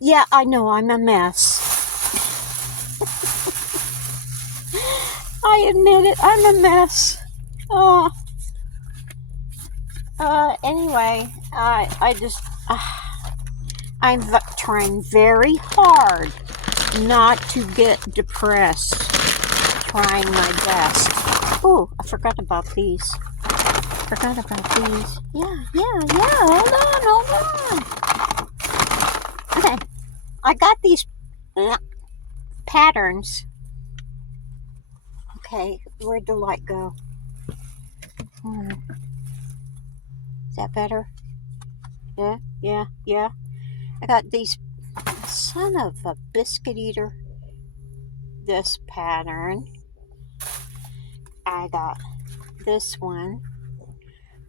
Yeah, I know I'm a mess. I admit it, I'm a mess. Oh, anyway, I just, I'm trying very hard not to get depressed. Trying my best. Oh, I forgot about these. Forgot about these. Yeah. Hold on. Okay, I got these patterns. Okay, where'd the light go? Is that better? Yeah. I got these. Son of a biscuit eater. This pattern. I got this one.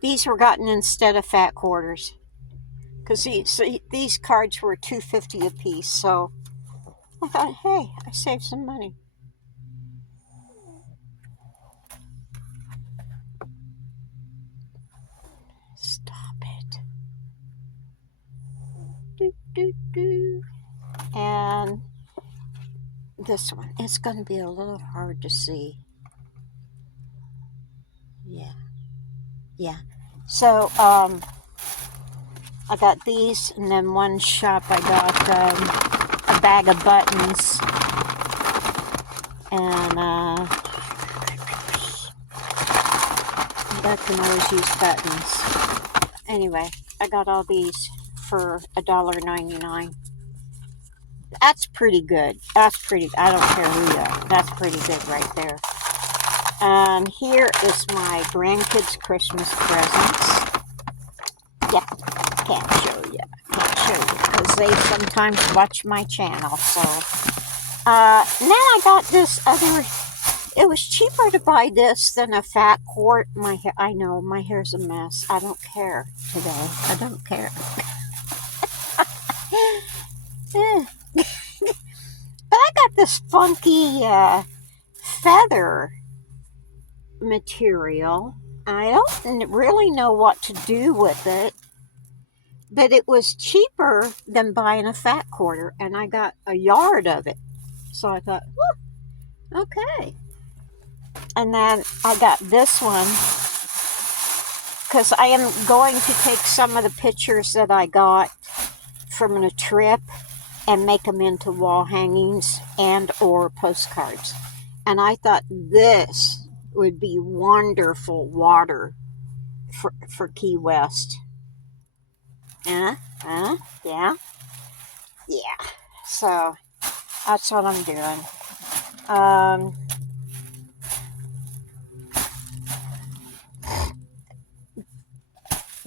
These were gotten instead of fat quarters. Because these cards were $2.50 a piece. So I thought, hey, I saved some money. Stop it. Do. And this one. It's going to be a little hard to see. Yeah. So, I got these, and then one shop I got a bag of buttons, and I can always use buttons. Anyway, I got all these for $1.99. That's pretty good. I don't care who you are. That's pretty good right there. And here is my grandkids' Christmas presents. Yeah, can't show you because they sometimes watch my channel. So then I got this other. It was cheaper to buy this than a fat quart. My hair, I know my hair's a mess. I don't care today. I don't care. But I got this funky feather material. I don't really know what to do with it, but it was cheaper than buying a fat quarter, and I got a yard of it. So I thought, okay. And then I got this one because I am going to take some of the pictures that I got from a trip and make them into wall hangings and or postcards. And I thought this would be wonderful water for Key West. Yeah. So that's what I'm doing.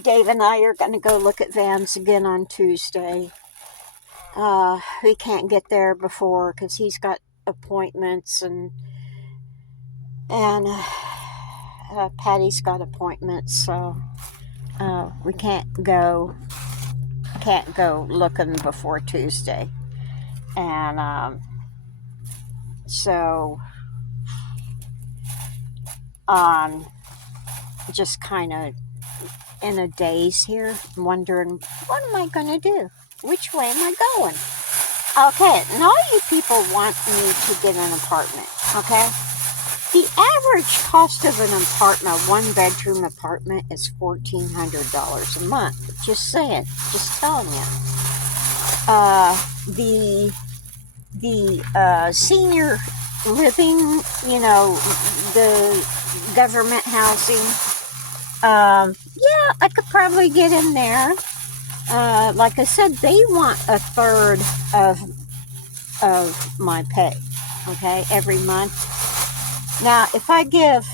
Dave and I are going to go look at vans again on Tuesday. We can't get there before because he's got appointments and Patty's got appointments, so we can't go looking before Tuesday. And so just kind of in a daze here, wondering what am I going to do? Which way am I going? Okay, now you people want me to get an apartment, okay? The average cost of an apartment, one bedroom apartment, is $1,400 a month. Just saying, just telling you. The senior living, the government housing, yeah, I could probably get in there. Like I said, they want a third of my pay, okay, every month. Now, if I give,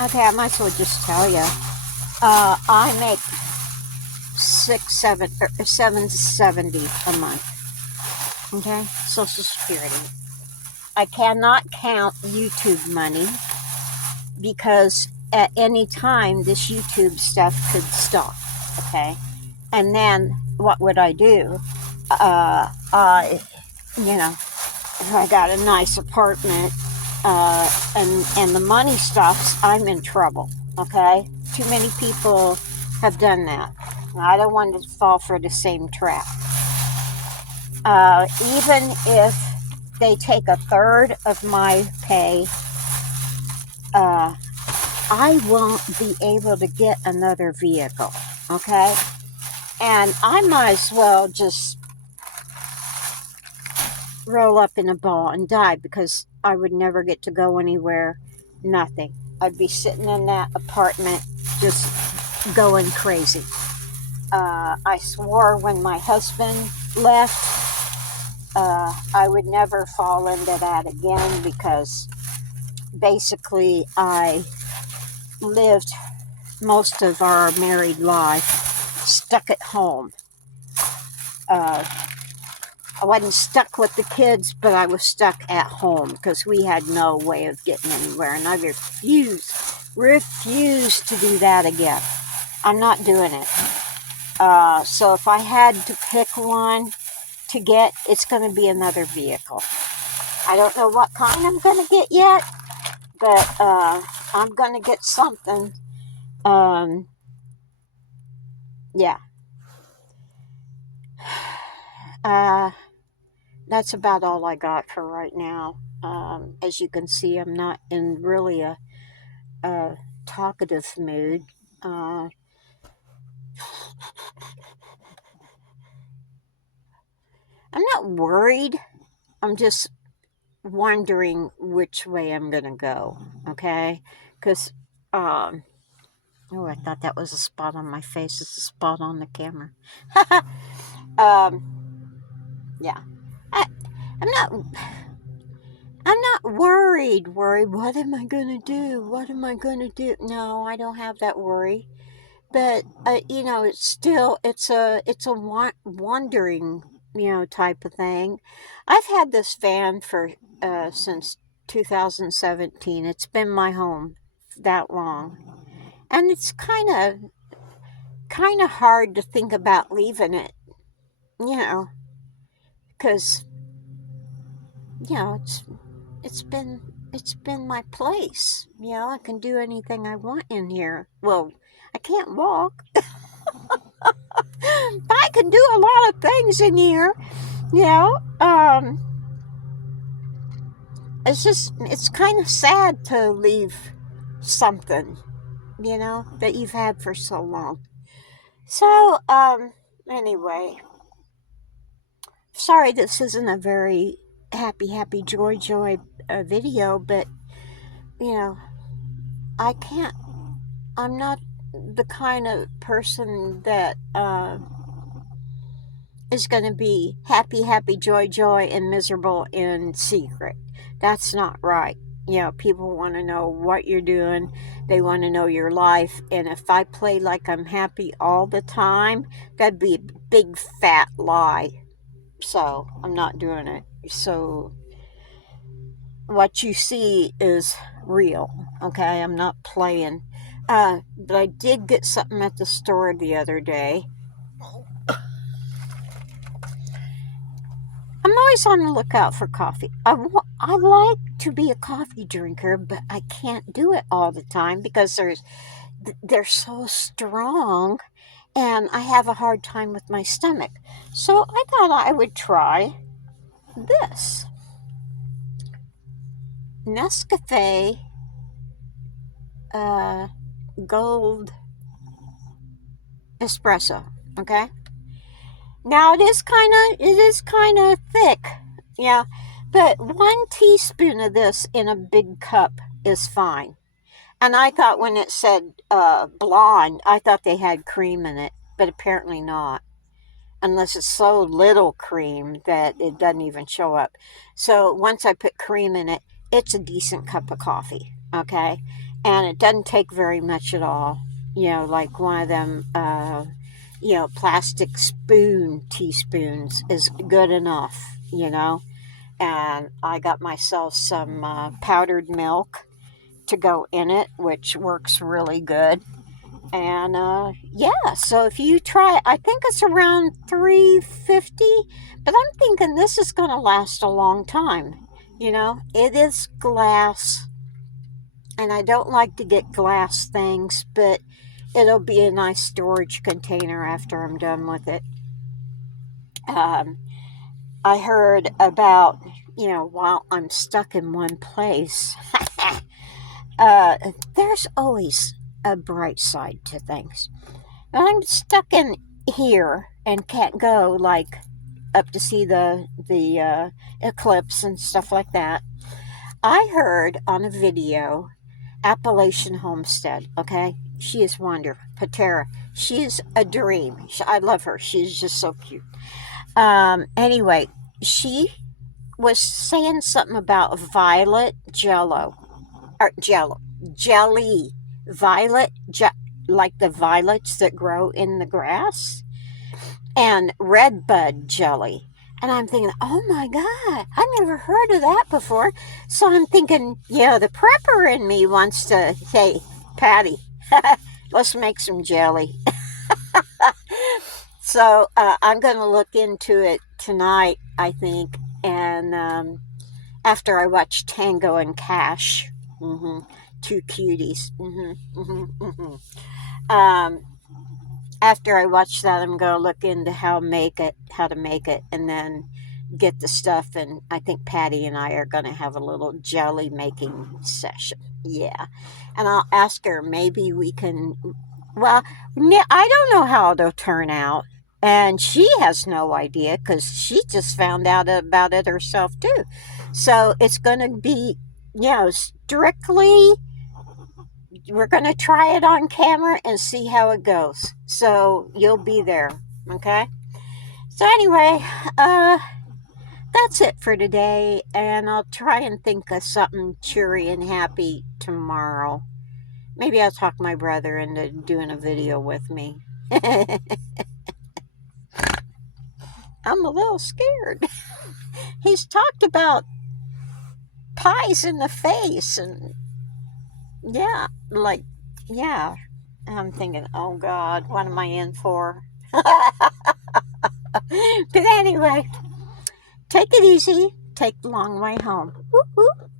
okay, I might as well just tell you, I make $770 a month, okay, Social Security. I cannot count YouTube money because at any time this YouTube stuff could stop, okay, and then what would I do? If I got a nice apartment and the money stops, I'm in trouble, okay? Too many people have done that. I don't want to fall for the same trap. Even if they take a third of my pay, uh, I won't be able to get another vehicle. Okay? And I might as well just roll up in a ball and die, because I would never get to go anywhere. Nothing. I'd be sitting in that apartment just going crazy. I swore when my husband left, I would never fall into that again, because basically I lived most of our married life stuck at home. I wasn't stuck with the kids, but I was stuck at home because we had no way of getting anywhere, and I refused to do that again. I'm not doing it. So if I had to pick one to get, it's going to be another vehicle. I don't know what kind I'm going to get yet, but I'm going to get something. Yeah. That's about all I got for right now. As you can see, I'm not in really a talkative mood. I'm not worried. I'm just wondering which way I'm going to go. Okay? Because, oh, I thought that was a spot on my face. It's a spot on the camera. Yeah. I, I'm not. I'm not worried. What am I going to do? What am I going to do? No, I don't have that worry. But it's still it's a wandering type of thing. I've had this van for since 2017. It's been my home that long, and it's kind of hard to think about leaving it. You know, because it's been it's been my place. I can do anything I want in here. Well, I can't walk. I can do a lot of things in here. You know, it's kind of sad to leave something, that you've had for so long. So, anyway, sorry this isn't a very happy, joy video, but, you know, I can't, I'm not the kind of person that, is going to be happy, joy, and miserable in secret. That's not right. People want to know what you're doing. They want to know your life. And if I play like I'm happy all the time, that'd be a big fat lie. So I'm not doing it. So what you see is real. Okay, I'm not playing. But I did get something at the store the other day. I'm always on the lookout for coffee. I like to be a coffee drinker, but I can't do it all the time because they're so strong, and I have a hard time with my stomach. So I thought I would try this Nescafe uh, Gold Espresso. Okay. Now it is kind of thick, yeah, but 1 teaspoon of this in a big cup is fine. And I thought when it said blonde, I thought they had cream in it, but apparently not, unless it's so little cream that it doesn't even show up. So once I put cream in it, it's a decent cup of coffee, okay? And it doesn't take very much at all. Like one of them, plastic teaspoons is good enough. And I got myself some powdered milk to go in it, which works really good. And yeah, so if you try, I think it's around 350, but I'm thinking this is going to last a long time. It is glass, and I don't like to get glass things, but it'll be a nice storage container after I'm done with it. I heard about, while I'm stuck in one place, uh, there's always a bright side to things. When I'm stuck in here and can't go like up to see the eclipse and stuff like that, I heard on a video Appalachian Homestead. Okay, she is wonderful. Patera, she's a dream. I love her. She's just so cute. Anyway, she was saying something about violet jello or jelly, violet, like the violets that grow in the grass, and red bud jelly. And I'm thinking, oh my God, I've never heard of that before. So I'm thinking, the prepper in me wants to, hey, Patty, let's make some jelly. So I'm going to look into it tonight, I think. And after I watch Tango and Cash, two cuties. After I watch that, I'm going to look into how to make it, and then get the stuff. And I think Patty and I are going to have a little jelly making session. Yeah. And I'll ask her, maybe we can, well, I don't know how it'll turn out. And she has no idea because she just found out about it herself too. So it's going to be, strictly, we're going to try it on camera and see how it goes. So you'll be there, okay? So anyway, that's it for today, and I'll try and think of something cheery and happy tomorrow. Maybe I'll talk my brother into doing a video with me. I'm a little scared. He's talked about pies in the face, and yeah, I'm thinking, oh God, what am I in for? But anyway, take it easy. Take the long way home. Whoop, whoop.